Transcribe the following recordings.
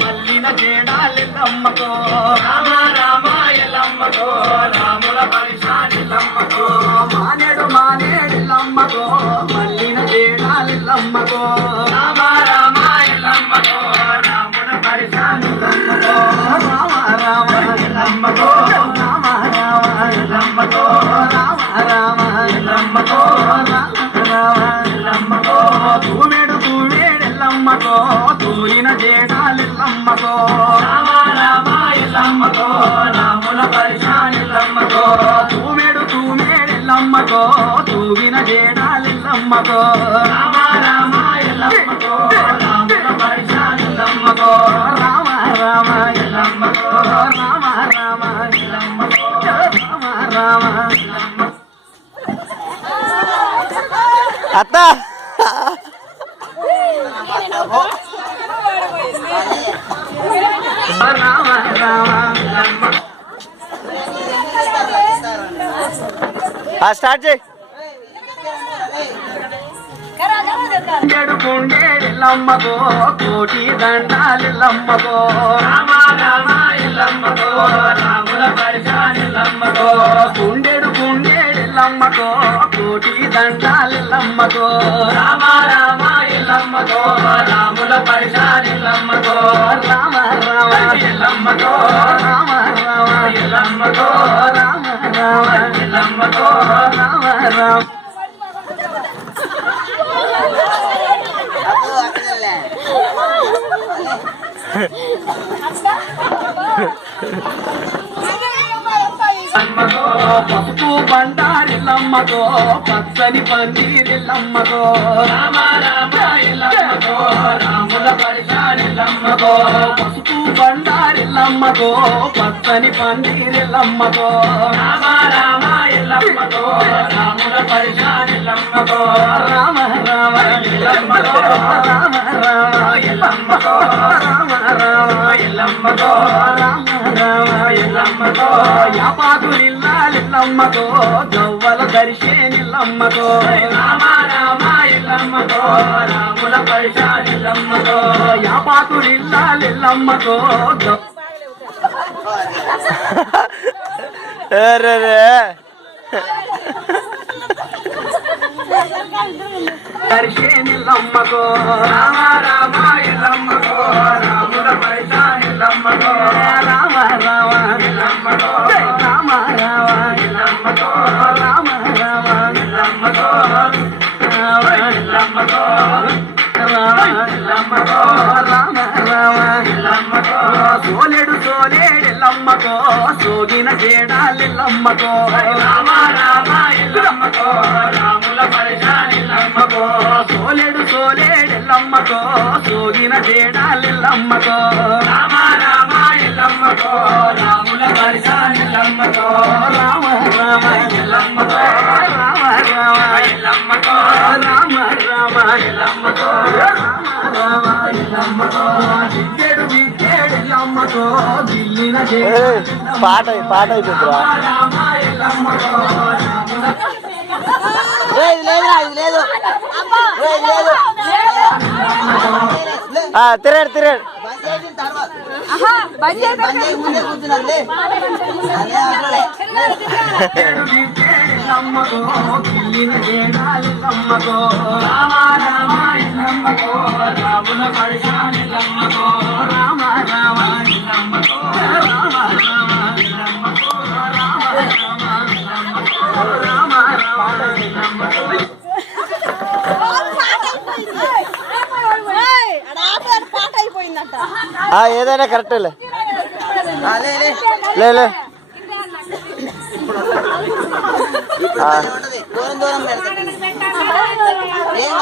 మల్లిన జేడాలెల్లమ్మకో రామ రామ ఎల్లమ్మకో రాముల పరిశాలెల్లమ్మకో మానేడు మానేడెల్లమ్మకో మల్లిన జేడాలెల్లమ్మకో రామ రామ ఎల్లమ్మకో రాముల పరిశాలెల్లమ్మకో రామ రామ ఎల్లమ్మకో రామ రామ ఎల్లమ్మకో రామ రామ ఎల్లమ్మకో రామ రామ ఎల్లమ్మకో తూమెడు తూమెడెల్లమ్మకో తూలిన జేడాలెల్లమ్మకో రామ రామ ఎల్లమ్మకో రాముల పరిశాలెల్లమ్మకో తూమెడు తూమెడెల్లమ్మకో తూగిన జేడాలెల్లమ్మకో రామ రామ ఎల్లమ్మకో రాముల పరిశాలెల్లమ్మకో రామ రామ ఎల్లమ్మకో రామ రామ ఎల్లమ్మకో రామ రామ ఎల్లమ్మకో అత్త రామ రామ స్టార్ట్ చేయి కొండేళ్ళమ్మకో కోటి దండాలెల్లమ్మకో రామ రామ ఎల్లమ్మకో రాముల పరిశాలెల్లమ్మకో గుండెడు గుండెళ్ళమ్మకో కోటి దండాలెల్లమ్మకో రామ రామ ఎల్లమ్మకో రాముల పరిశాలెల్లమ్మకో రామ రామ ఎల్లమ్మకో రామ రామ ఎల్లమ్మకో రామ రామ ఎల్లమ్మకో రామ రామ పసుపు బండారిల్లమ్మకో పచ్చని పందిరిల్లమ్మకో రామ రామ ఎల్లమ్మకో రాముల పరిశాలెల్లమ్మకో పసుపు బండారిల్లమ్మకో పచ్చని పందిరిల్లమ్మకో రామ రామ ఎల్లమ్మకో రాముల పరిశాలెల్లమ్మకో రామ రామ ఎల్లమ్మకో రామ రామ ఎల్లమ్మకో రామ రామ ఎల్లమ్మకో రామ రామ ఎల్లమ్మకో యాపాకులిల్లాలెల్లమ్మకో గవ్వల దర్శేనిల్లమ్మకో రామ రామ ఎల్లమ్మకో రాముల పరిశాలెల్లమ్మకో యాపాకులిల్లాలెల్లమ్మకో దర్శేనిల్లమ్మకో రామ రామ ఎల్లమ్మకో రాముల పరిశాలెల్లమ్మకో రామ రామ ఎల్లమ్మకో రామ రామ ఎల్లమ్మకో రామ రామ ఎల్లమ్మకో రామ ఎల్లమ్మకో రామ ఎల్లమ్మకో రామ రామ ఎల్లమ్మకో సోలేడు సోలేడెల్లమ్మకో సోగిన జేడాలెల్లమ్మకో రామ రామ ఎల్లమ్మకో రాముల పరిశాలెల్లమ్మకో సోలేడు సోలేడెల్లమ్మకో సోగిన జేడాలెల్లమ్మకో రామ రామ ఎల్లమ్మకో రాముల పరిశాలెల్లమ్మకో రామ రామ ఎల్లమ్మకో రామ రామ ఎల్లమ్మకో రామ రామ ఎల్లమ్మకో రామ రామ ఎల్లమ్మకో విద్యడు విద్యడెల్లమ్మకో దిల్లిన పాట అయిపోతుందిరా రామ ఎల్లమ్మకో లేదు తిరగడు తిరగడు ఎల్లమ్మకో దిల్లిన జేడాలెల్లమ్మకో రామ రామ ఎల్లమ్మకో రాముల పరిశాలెల్లమ్మకో రామ రామ ఎల్లమ్మకో రామ రామ ఎల్లమ్మకో రామ రామ ఎల్లమ్మకో రామ రామ ఎల్లమ్మకో ఏదైనా కరెక్ట్ లే దూరం దూరం ఏం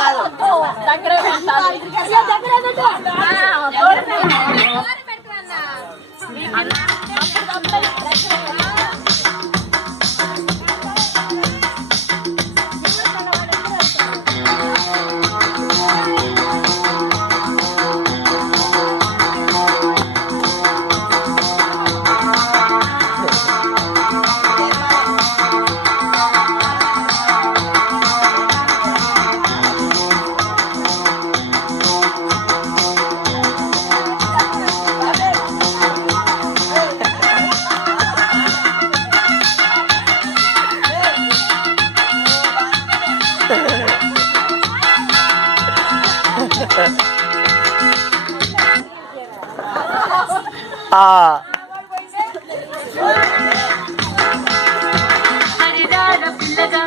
హరిదార పిల్లగా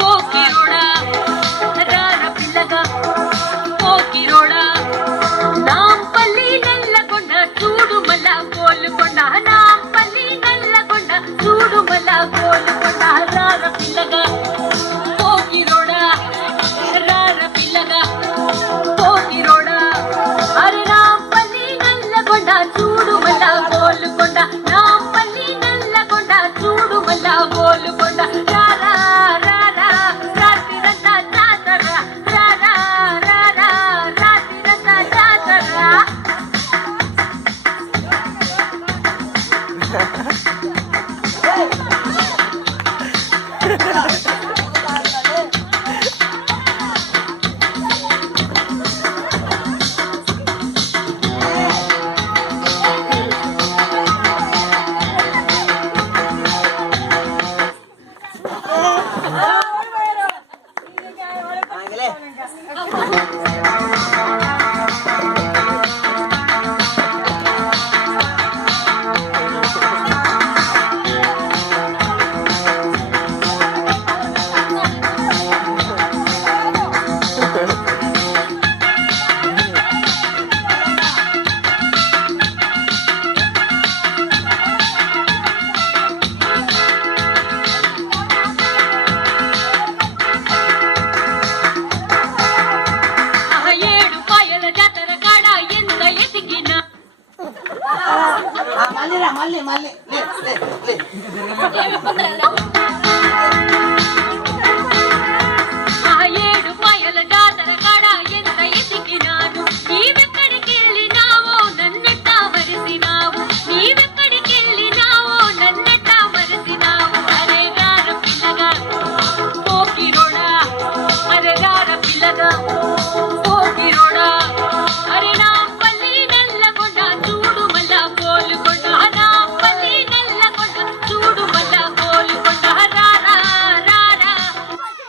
పోకిరోడా రార పిల్లగా పోకిరోడా నాంపల్లి నల్లగొండ చూడు మళ్ళా గోల్కొండ నాంపల్లి నల్లగొండ చూడు మళ్ళా గోల్కొండ రార పిల్లగా పోకిరోడా రార పిల్లగా పోకిరోడా అరే నాంపల్లి నల్లగొండ చూడు మళ్ళా గోల్కొండ నాంపల్లి నల్లగొండ చూడు మళ్ళా గోల్కొండ రారా రారా రాత్రిరంతా జాతర రారా రారా రాత్రిరంతా జాతర ఏడు పాయల జాతర కాడ ఎంత ఎతికినా ఆ ఏడు పాయల జాతర కాడ ఎంత ఎతికినాను నీవెక్కడికి వెళ్ళినావో నన్నట్టా మరిసినావు నీవెక్కడికి వెళ్ళినావో నన్నట్టా మరిసినావు అరే గార పిల్లగా పోకిరోడా అరే గార పిల్లగా పోకిరోడా అరే నాంపల్లి నల్లగొండ చూడు మళ్ళా గోల్కొండ నాంపల్లి నల్లగొండ చూడు మళ్ళా గోల్కొండ రారా రారా మళ్ళీ